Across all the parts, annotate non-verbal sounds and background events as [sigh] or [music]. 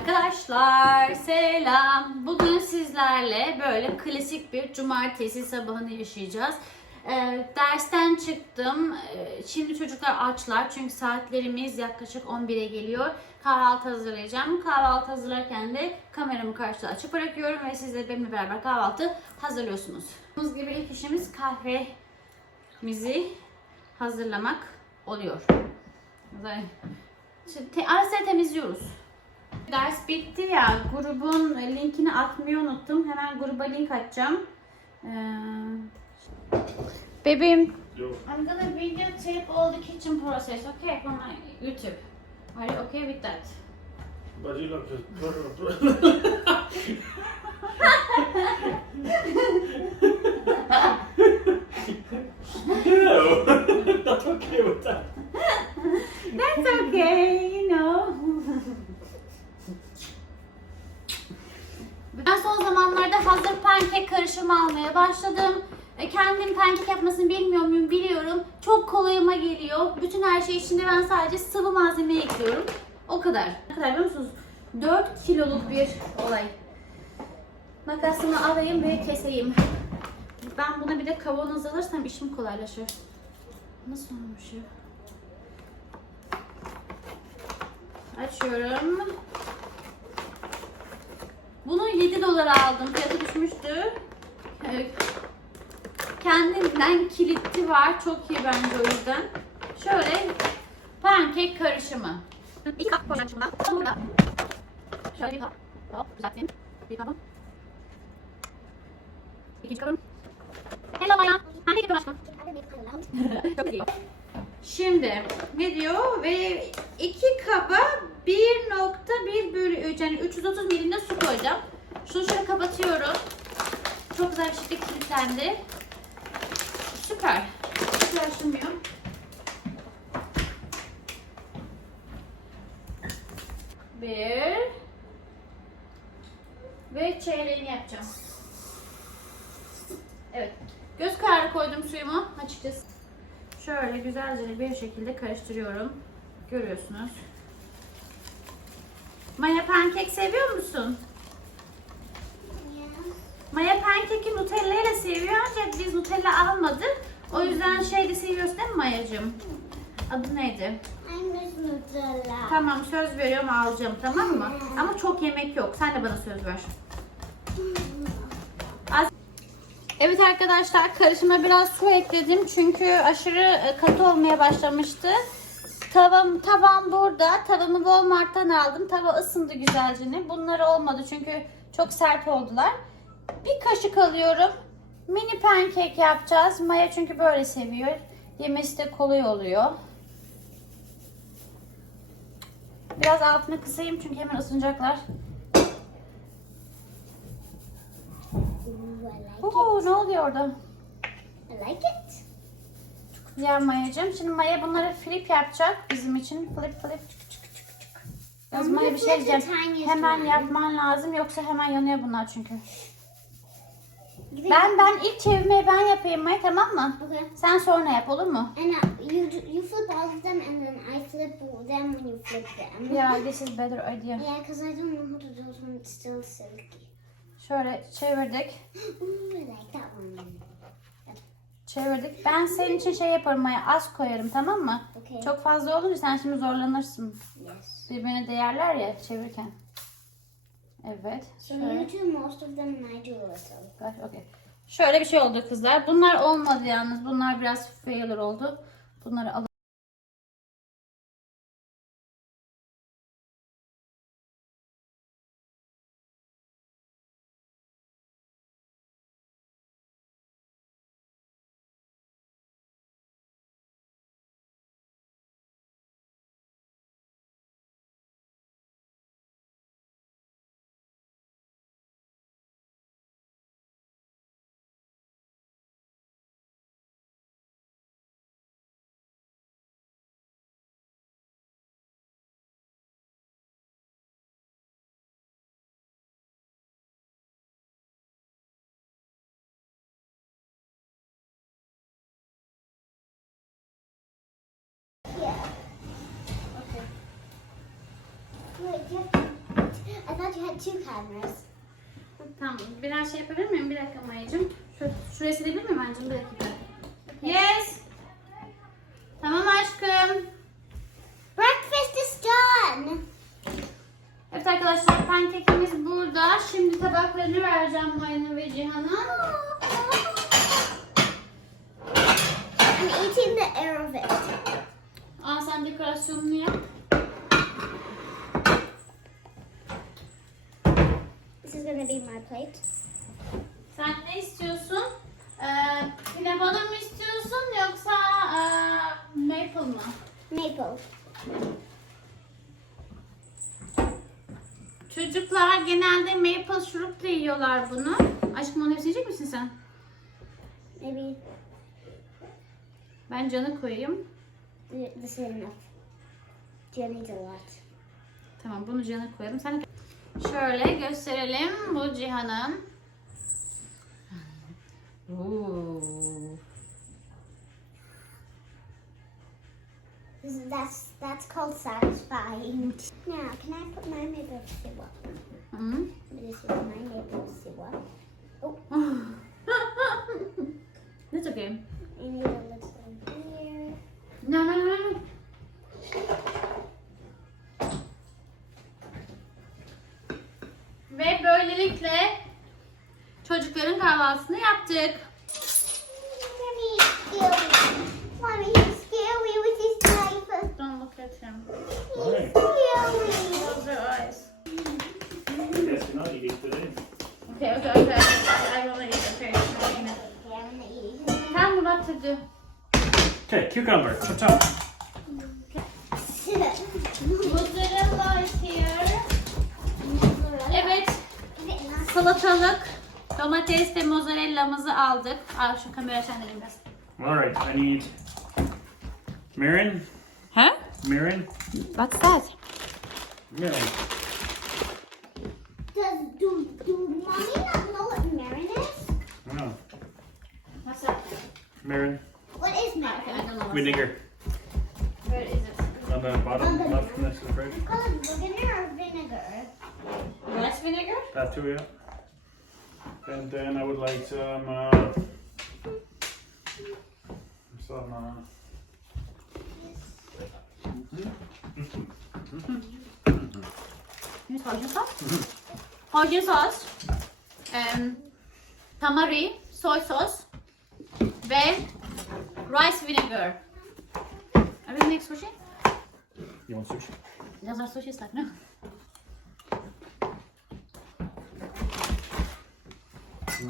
Arkadaşlar selam. Bugün sizlerle böyle klasik bir cumartesi sabahını yaşayacağız. Ee, dersten çıktım. Ee, şimdi çocuklar açlar çünkü saatlerimiz yaklaşık 11'e geliyor. Kahvaltı hazırlayacağım. Kahvaltı hazırlarken de kameramı karşıda açık bırakıyorum ve siz de benimle beraber kahvaltı hazırlıyorsunuz. Gördüğünüz gibi ilk işimiz kahvemizi hazırlamak oluyor. Şimdi te- temizliyoruz. Ders bitti ya. Grubun linkini atmayı unuttum. Hemen gruba link atacağım. Ee, bebeğim. Yok. I'm gonna videotape all the kitchen process, okay, for my YouTube. Are you okay with that? Bacıyla yapacağız. No, not okay with that. That's okay, you know. Ben son zamanlarda hazır pankek karışımı almaya başladım. E, Kendim pankek yapmasını bilmiyor muyum biliyorum. Çok kolayıma geliyor. Bütün her şey içinde ben sadece sıvı malzeme ekliyorum. O kadar. Ne kadar biliyor musunuz? 4 kiloluk bir olay. Makasımı alayım ve keseyim. Ben buna bir de kavanoz alırsam işim kolaylaşır. Nasıl olmuş ya? Açıyorum. Bunu 7 dolara aldım. Fiyatı düşmüştü. Kendinden kilitli var. Çok iyi bence o yüzden. Şöyle pankek karışımı. İlk kap şuna. Burada. Şöyle bir kap. Hop düzelttim. Bir kabım. İkinci kabım. Hello Maya. Pankek yapıyorum aşkım. [laughs] Çok iyi. Şimdi ne diyor? Ve iki kaba 1.1 bölü 3 yani 330 milimde su koyacağım. Şunu şöyle kapatıyorum. Çok güzel bir şekilde kilitlendi. Süper. Hiç açılmıyor. Bir. Ve çeyreğini yapacağım. Evet. Göz kararı koydum suyumu açıkçası. Şöyle güzelce bir şekilde karıştırıyorum. Görüyorsunuz. Maya pankek seviyor musun? Maya pankeki Nutella ile seviyor ancak biz Nutella almadık. O yüzden şey de seviyorsun değil mi Mayacığım? Adı neydi? Tamam söz veriyorum alacağım tamam mı? Ama çok yemek yok. Sen de bana söz ver. Az- Evet arkadaşlar karışıma biraz su ekledim çünkü aşırı e, katı olmaya başlamıştı. Tavam, tavam burada. Tavamı Walmart'tan aldım. Tava ısındı güzelce. Bunlar olmadı çünkü çok sert oldular. Bir kaşık alıyorum. Mini pankek yapacağız. Maya çünkü böyle seviyor. Yemesi de kolay oluyor. Biraz altını kısayım çünkü hemen ısınacaklar. Oo, ne oluyor orada? Ya Maya'cığım. Şimdi Maya bunları flip yapacak bizim için. Flip flip. Ama Maya bir şey diyeceğim. Hemen yapman lazım yoksa hemen yanıyor bunlar çünkü. Ben ben ilk çevirmeyi ben yapayım Maya tamam mı? Okay. Sen sonra yap olur mu? And you you flip all of them, and then I flip them when you flip them. Yeah, this is better idea. Yeah, because I don't know how to do it when it's still silky. Şöyle çevirdik. Çevirdik. Ben senin için şey yaparım Maya. Az koyarım tamam mı? Okay. Çok fazla olunca sen şimdi zorlanırsın. Yes. Birbirine değerler ya çevirirken. Evet. Most of them. Şöyle bir şey oldu kızlar. Bunlar olmadı yalnız. Bunlar biraz failure oldu. Bunları alalım. You to two cameras. Tamam. Biraz şey yapabilir miyim? Bir dakika Maya'cığım. Şu, şuraya silebilir miyim anneciğim? Bir dakika. Yes. Tamam aşkım. Breakfast is done. Evet arkadaşlar pankekimiz burada. Şimdi tabaklarını vereceğim Maya'nın ve Cihan'a. I'm eating the air of it. Al sen dekorasyonunu yap. Gonna be my plate. Sen ne istiyorsun? Ee, butter mı istiyorsun yoksa ee, maple mı? Maple. Çocuklar genelde maple şurupla yiyorlar bunu. Aşkım onu yiyecek misin sen? Maybe Ben canı koyayım. th- this is enough. Needs a lot. Tamam bunu Cihan'a koyalım. Sen. Şöyle gösterelim. Bu Cihan'ın. That's that's called satisfying. Now, can I put my maple syrup? Hı. This is my maple syrup. Oh, [laughs] That's okay. I need a little here. No, no, no, no. Ve böylelikle çocukların kahvaltısını yaptık. Mommy, scary. Mommy, he's scary with his diaper. Don't look at him. Scary. Close your eyes. Guess you're not eating today. Okay, okay, okay. I, I will eat. Okay. I'm gonna eat. Tam Murat dedi. Okay, cucumber. Chop chop. Mozzarella is here. Evet, salatalık, domates ve mozzarellamızı aldık. Al şu kamera sen de biraz. All right, I need mirin. Huh? Mirin. What's that? Mirin. Does do do mommy not know what marin is? No. What's that? Mirin. What is I marin? don't know. What's Vinegar. Where is it? On the bottom left next to the fridge. Call it vinegar or vinegar? Rice vinegar? That too, yeah. And then I would like some, uh, some, uh, Here's Hojin sauce. Hojin sauce. Um, tamari, soy sauce ve rice vinegar. Are we make sushi? you want sushi? Those are sushi stuff, no? I'm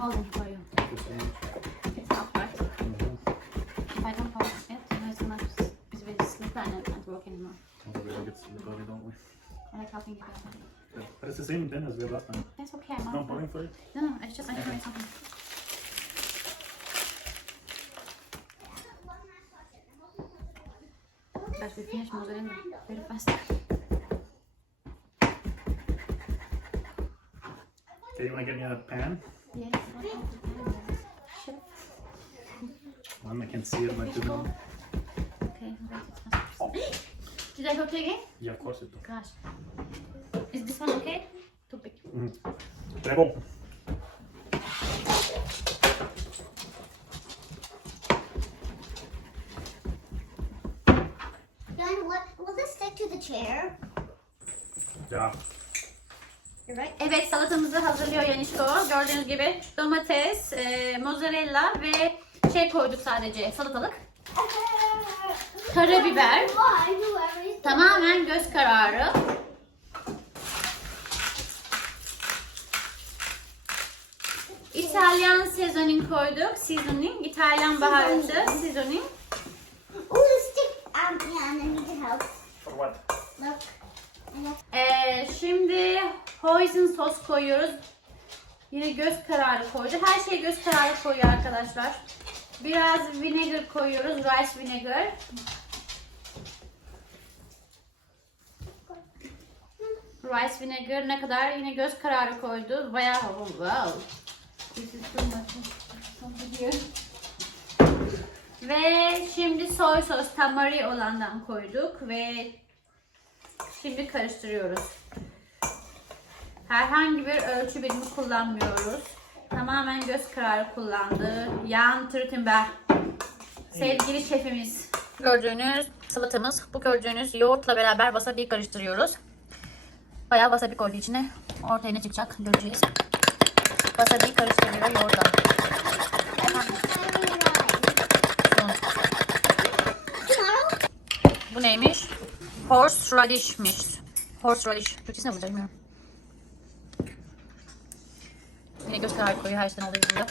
holding for you. It's not right. If I don't hold it, it's gonna it's very slippery and it won't work anymore. don't we? I like helping you guys. Yeah. But it's the same then as we had last time. That's okay, I'm No not. boiling for you? No, no, it's just I need to make something. We finished mozzarella very fast. Okay, you want to get me a pan? Yes. Shit. One I can see it like the Okay, fast. [gasps] Did I go to again? Yeah, of course it does. Gosh. Is this one okay? Too big. Bravo. Then chair? Yeah. You're right. Evet salatamızı hazırlıyor Yanişko. Gördüğünüz gibi domates, e, mozzarella ve şey koyduk sadece salatalık. Karabiber. Tamamen göz kararı. İtalyan seasoning koyduk. Seasoning. İtalyan baharatı. Seasoning. Oh, the stick. Um, yeah, and I need help. For what? Ee, şimdi hoisin sos koyuyoruz. Yine göz kararı koydu. Her şey göz kararı koyuyor arkadaşlar. Biraz vinegar koyuyoruz. Rice vinegar. Rice vinegar ne kadar yine göz kararı koydu. Bayağı oh, wow. This is too much. Over here. Ve şimdi soy sos tamari olandan koyduk ve şimdi karıştırıyoruz. Herhangi bir ölçü birimi kullanmıyoruz. Tamamen göz kararı kullandı. Jan Trüttenberg. Sevgili şefimiz. Gördüğünüz salatamız. Bu gördüğünüz yoğurtla beraber wasabi karıştırıyoruz. Bayağı wasabi koydu içine. Ortaya ne çıkacak göreceğiz. Wasabi karıştırılıyor yoğurtla. Tomorrow? Bu neymiş? Horse radish'miş. Horse radish. Türkçesi ne olacak bilmiyorum. Yine göz kararı koyuyor her şeyden olduğu gibi.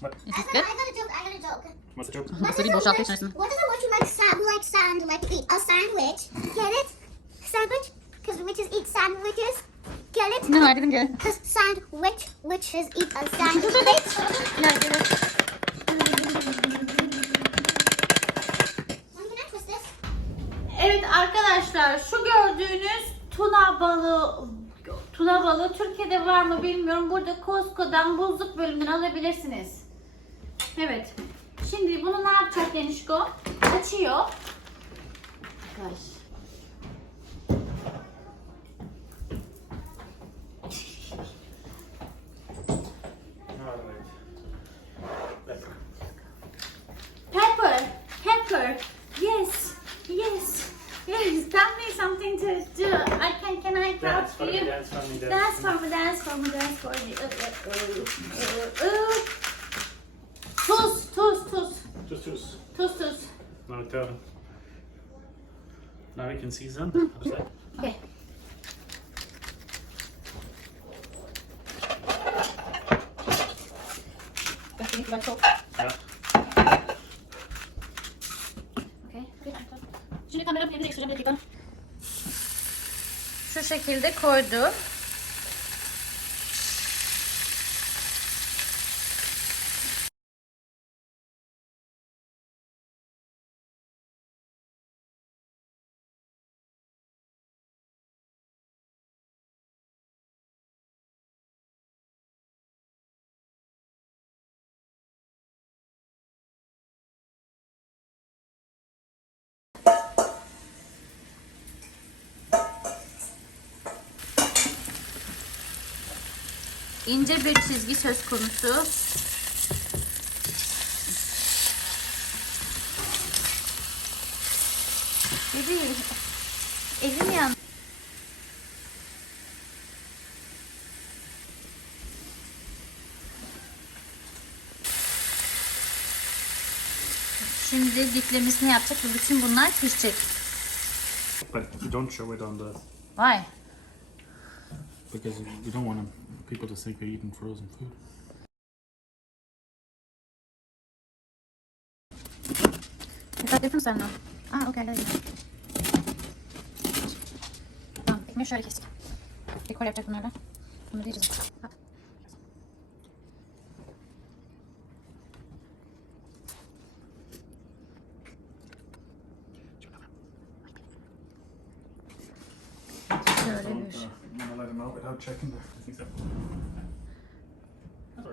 What? Is it good? Got a joke. What's the joke? İçin içine. What does a who likes sand, who likes sand like to eat? A sandwich. Get it? Sandwich? Because witches eat sandwiches. İt? No, I didn't get it. Because sandwich witches eat a sandwich. No, I didn't. Evet arkadaşlar şu gördüğünüz tuna balığı tuna balığı Türkiye'de var mı bilmiyorum. Burada Costco'dan buzluk bölümünden alabilirsiniz. Evet. Şimdi bunu ne yapacak Denişko? Açıyor. Kaş. Yes. Tell me something to do. I can. Can I Dance for you? dance for me, Dance for me, dance for me, dance for me. Tuz, tuz, tuz, Just use. tuz, tuz. Now tell them. Now we can season. Like- hmm. Okay. Şu şekilde koydu. İnce bir çizgi söz konusu. Bebeğim, elim yan. Şimdi diplemesini yapacak ve bütün bunlar pişecek. But you don't show it on the Vay. because you don't want people to think you're eating frozen food. Different sen Ah, okay. Tamam, ekmeği şöyle kestik. Dekor yapacak bunlardan. Bunu diyeceğiz. Out without checking the. I think so. That's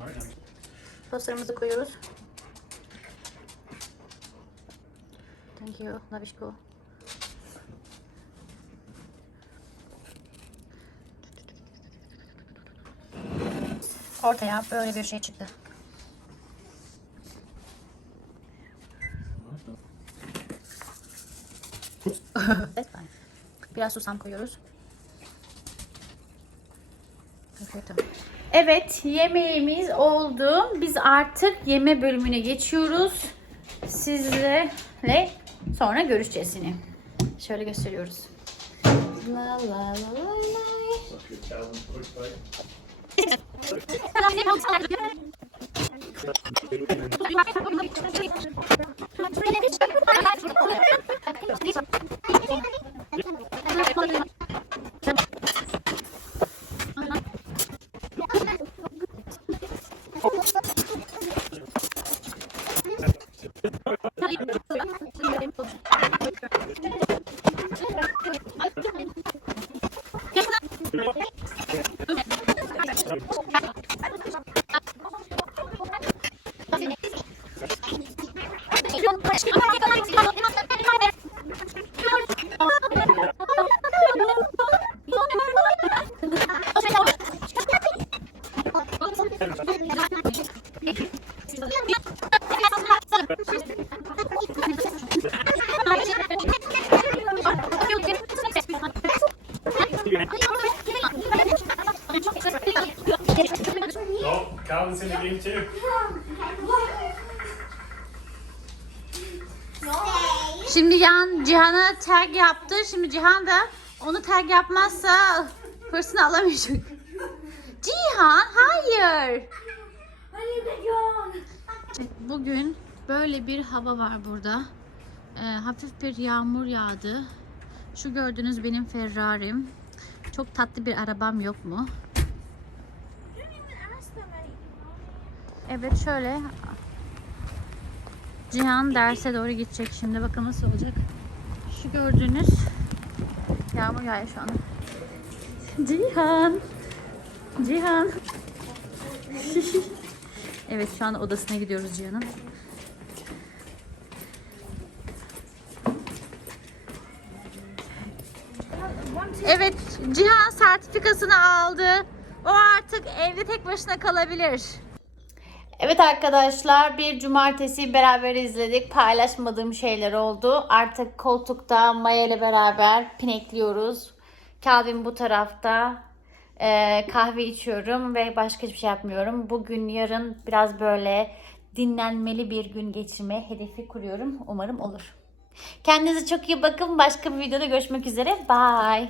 already. Soslarımızı koyuyoruz. Thank you, Lavishko. Ortaya böyle bir şey çıktı. Biraz susam koyuyoruz. Evet yemeğimiz oldu. Biz artık yeme bölümüne geçiyoruz. Sizlerle sonra görüşeceğiz yine. Şöyle gösteriyoruz. La la la la la. 最高! The game too. Şimdi Yan Cihan'a tag yaptı. Şimdi Cihan da onu tag yapmazsa hırsını alamayacak. [laughs] Cihan hayır. Bugün böyle bir hava var burada. Ee, hafif bir yağmur yağdı. Şu gördüğünüz benim Ferrari'm. Çok tatlı bir arabam yok mu? Evet şöyle. Cihan derse doğru gidecek şimdi. Bakalım nasıl olacak. Şu gördüğünüz yağmur yağıyor şu an. Cihan. Cihan. [laughs] evet şu an odasına gidiyoruz Cihan'ın. Evet Cihan sertifikasını aldı. O artık evde tek başına kalabilir. Evet arkadaşlar bir cumartesi beraber izledik. Paylaşmadığım şeyler oldu. Artık koltukta Maya ile beraber pinekliyoruz. Calvin bu tarafta. Ee, kahve içiyorum ve başka hiçbir şey yapmıyorum. Bugün yarın biraz böyle dinlenmeli bir gün geçirmeye hedefi kuruyorum. Umarım olur. Kendinize çok iyi bakın. Başka bir videoda görüşmek üzere. Bye.